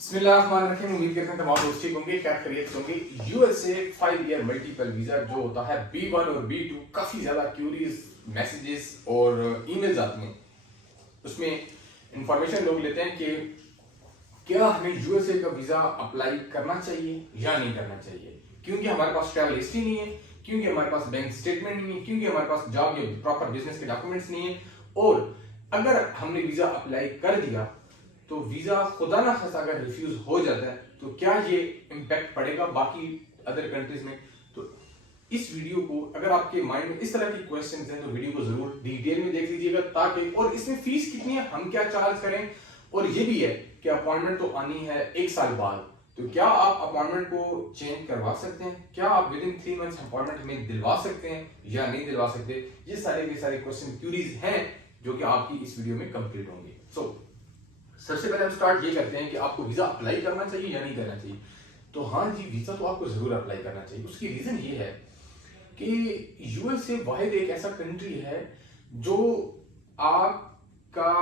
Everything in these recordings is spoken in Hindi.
बिस्मिल्लाहिर्रहमानिर्रहीम। उम्मीद करते हैं तमाम दोस्त ठीक होंगे, खैर खैरियत होंगे। यूएसए 5 ईयर मल्टीपल वीजा जो होता है B1 और B2, काफी ज्यादा क्यूरीज मैसेजेस और ईमेल्स आती हैं। उसमें इंफॉर्मेशन लोग लेते हैं कि क्या हमें यूएसए का वीजा अप्लाई करना चाहिए या नहीं करना चाहिए, क्योंकि हमारे पास ट्रैवल हिस्ट्री नहीं है, क्योंकि हमारे पास बैंक स्टेटमेंट नहीं है, क्योंकि हमारे पास जॉब या प्रॉपर बिजनेस के डॉक्यूमेंट्स नहीं है। और अगर हमने वीजा अप्लाई कर दिया तो वीजा खुदा ना खासा अगर रिफ्यूज हो जाता है तो क्या ये इम्पैक्ट पड़ेगा बाकी अदर कंट्रीज में। तो इस वीडियो को अगर आपके माइंड में इस तरह की क्वेश्चंस हैं तो वीडियो को जरूर डिटेल में देख लीजिएगा, ताकि और इसमें फीस कितनी है, हम क्या चार्ज करें, और ये भी है कि अपॉइंटमेंट तो आनी है 1 साल बाद, तो क्या आप अपॉइंटमेंट को चेंज करवा सकते हैं, क्या आप विद इन 3 मंथ्स अपॉइंटमेंट हमें दिलवा सकते हैं या नहीं दिलवा सकते। ये सारे के सारे क्वेश्चन क्यूरीज हैं जो कि आपकी इस वीडियो में कंप्लीट होंगे। सबसे पहले हम स्टार्ट ये करते हैं कि आपको वीजा अप्लाई करना चाहिए या नहीं करना चाहिए। तो हाँ जी, वीजा तो आपको जरूर अप्लाई करना चाहिए। उसकी रीजन ये है कि यूएसए वाहिद एक ऐसा कंट्री है जो आपका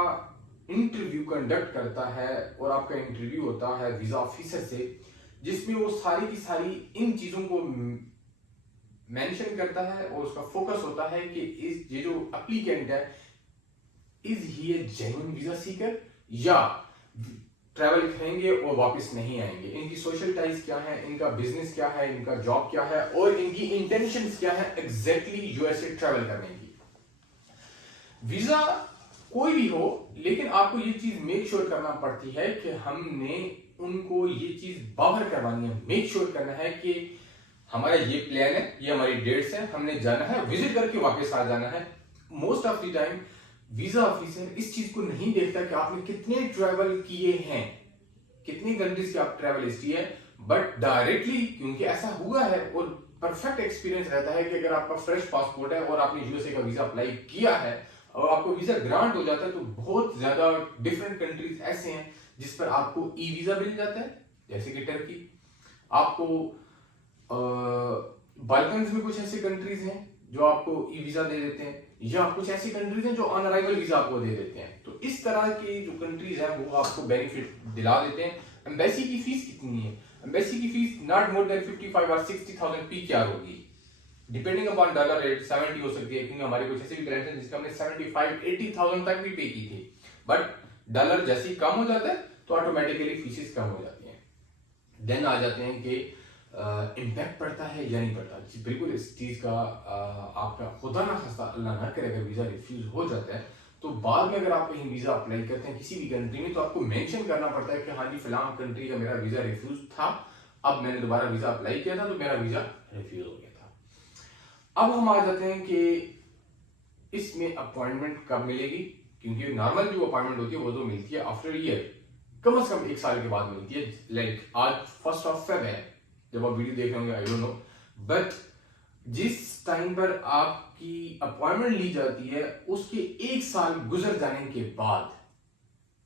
इंटरव्यू कंडक्ट करता है और आपका इंटरव्यू होता है वीजा ऑफिसर से, जिसमें वो सारी की सारी इन चीजों को मेंशन करता है और उसका फोकस होता है कि ये जो एप्लीकेंट है, is he A genuine visa Sikar या ट्रैवल करेंगे और वापस नहीं आएंगे, इनकी सोशल टाइज क्या है, इनका बिजनेस क्या है, इनका जॉब क्या है और इनकी इंटेंशंस क्या है एग्जैक्टली यूएसए ट्रैवल करने की। वीजा कोई भी हो, लेकिन आपको ये चीज मेक श्योर करना पड़ती है कि हमने उनको ये चीज बाहर करवानी है, मेक श्योर करना है कि हमारा ये प्लान है, ये हमारी डेट्स है, हमने जाना है, विजिट करके वापस आ जाना है। Most of the time visa officer इस चीज को नहीं देखता कि आपने कितने ट्रैवल किए हैं, कितनी कंट्रीज की आप ट्रैवल हिस्ट्री है, बट डायरेक्टली क्योंकि ऐसा हुआ है और परफेक्ट एक्सपीरियंस रहता है कि अगर आपका फ्रेश पासपोर्ट है और आपने यूएसए का वीजा अप्लाई किया है और आपको वीजा ग्रांट हो जाता है, तो बहुत ज्यादा डिफरेंट कंट्रीज ऐसे हैं जिस पर आपको ई वीजा मिल जाता है, जैसे कि टर्की। आपको बाल्कन्स में कुछ ऐसी कंट्रीज हैं जो आपको ई वीजा दे देते हैं, या कुछ ऐसी कंट्रीज हैं जो ऑन अराइवल वीजा आपको दे देते हैं। तो इस तरह की जो कंट्रीज हैं वो आपको बेनिफिट दिला देते हैं। एम्बेसी की फीस कितनी है? एम्बेसी की फीस नॉट मोर देन 55 और 60,000 PKR होगी, डिपेंडिंग अपॉन डॉलर रेट 70 हो सकती है, क्योंकि हमारे कुछ ऐसे भी क्लाइंट्स हैं जिसका हमने 75-80,000 तक भी पे की थी, बट डॉलर जैसे ही कम हो जाता है तो ऑटोमेटिकली फीसेस कम हो जाती हैं। देन आ जाते हैं कि इम्पैक्ट पड़ता है या नहीं पड़ता। जी बिल्कुल, इस चीज का आपका खुदा ना खास्ता अल्लाह ना करे अगर वीजा रिफ्यूज हो जाता है तो बाद में अगर आप कहीं वीजा अप्लाई करते हैं किसी भी कंट्री में, तो आपको मेंशन करना पड़ता है कि हाँ जी फलां कंट्री का मेरा वीजा रिफ्यूज था, अब मैंने दोबारा वीजा अप्लाई किया था तो मेरा वीजा रिफ्यूज हो गया था। अब हम आ जाते हैं कि इसमें अपॉइंटमेंट कब मिलेगी, क्योंकि नॉर्मल जो अपॉइंटमेंट होती है वो तो मिलती है आफ्टर ईयर, कम से कम 1 साल के बाद मिलती है। लाइक आज 1 February है जब आप वीडियो देख रहे होंगे, आई डोंट नो, बट जिस टाइम पर आपकी अपॉइंटमेंट ली जाती है उसके 1 साल गुजर जाने के बाद,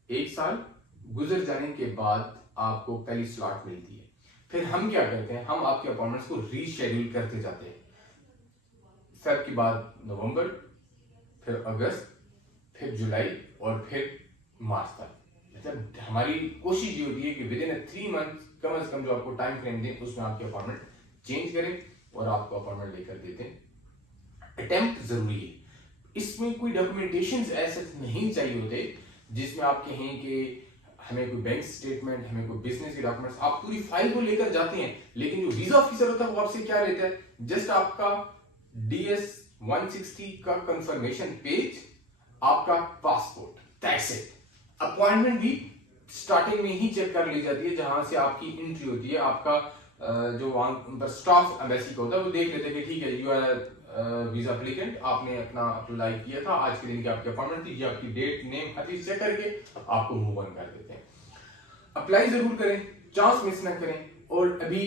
1 साल गुजर जाने के बाद आपको पहली स्लॉट मिलती है। फिर हम क्या करते हैं, हम आपके अपॉइंटमेंट्स को रीशेड्यूल करते जाते हैं। फेब के बाद नवंबर, फिर अगस्त, फिर जुलाई और फिर मार्च तक। मतलब हमारी कोशिश ये होती है कि विद इन 3 मंथ कम से कम जो आपको टाइम फ्रेम दें उसमें आपकी अपॉइंटमेंट चेंज करें और आपको अपॉइंटमेंट लेकर देते हैं। अटेम्प्ट जरूरी है, इसमें कोई डॉक्यूमेंटेशंस ऐसे नहीं चाहिए होते जिसमें आप कहें कि हमें कोई बैंक स्टेटमेंट, हमें कोई बिजनेस के डॉक्यूमेंट्स, आप पूरी फाइल को लेकर जाते हैं, लेकिन जो वीजा ऑफिसर होता है वो आपसे क्या लेता है, जस्ट आपका DS 160 का कंफर्मेशन पेज, आपका पासपोर्ट, दैट्स इट। अपॉइंटमेंट भी स्टार्टिंग में ही चेक कर ली जाती है, जहां से आपकी एंट्री होती है, आपका जो वहां पर स्टाफ एम्बेसी का होता है वो देख लेते हैं कि ठीक है यू आर वीजा एप्लीकेंट, आपने अपना अप्लाई किया था, आज के दिन की आपकी अपॉइंटमेंट थी, ये आपकी डेट, नेम हर चीज चेक करके आपको मूव ऑन कर देते हैं। अप्लाई जरूर करें, चांस मिस ना करें। और अभी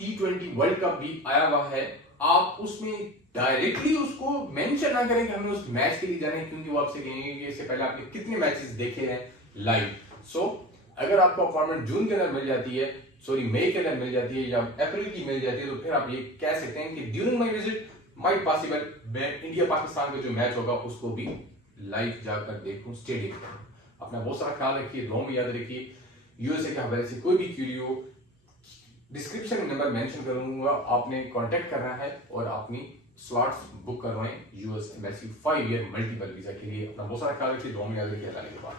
T20 वर्ल्ड कप भी आया हुआ है, आप उसमें डायरेक्टली उसको मेंशन ना करें कि हमें उस मैच के लिए जाना है, क्योंकि वो आपसे कहेंगे कि इससे पहले आपने कितने मैचेस देखे हैं लाइव। सो अगर आपको अपॉइंटमेंट जून के अंदर मिल जाती है, सॉरी मई के अंदर मिल जाती है या अप्रैल की मिल जाती है, तो फिर आप ये कह सकते हैं कि during my visit might possible मैं इंडिया पाकिस्तान का जो मैच होगा उसको भी लाइव जाकर देखूं स्टेडियम पर। अपना बहुत सारा ख्याल रखिए, दुआ में याद रखिए। यूएसए के हवाले से कोई भी क्यूरी हो, डिस्क्रिप्शन में नंबर मेंशन करूंगा, आपने कांटेक्ट करना है और अपनी स्लॉट्स बुक करवाएं US embassy 5 year multiple visa के लिए। अपना बहुत सारा ख्याल रखिए, दुआ में याद रखिए। अल्लाह के बाद।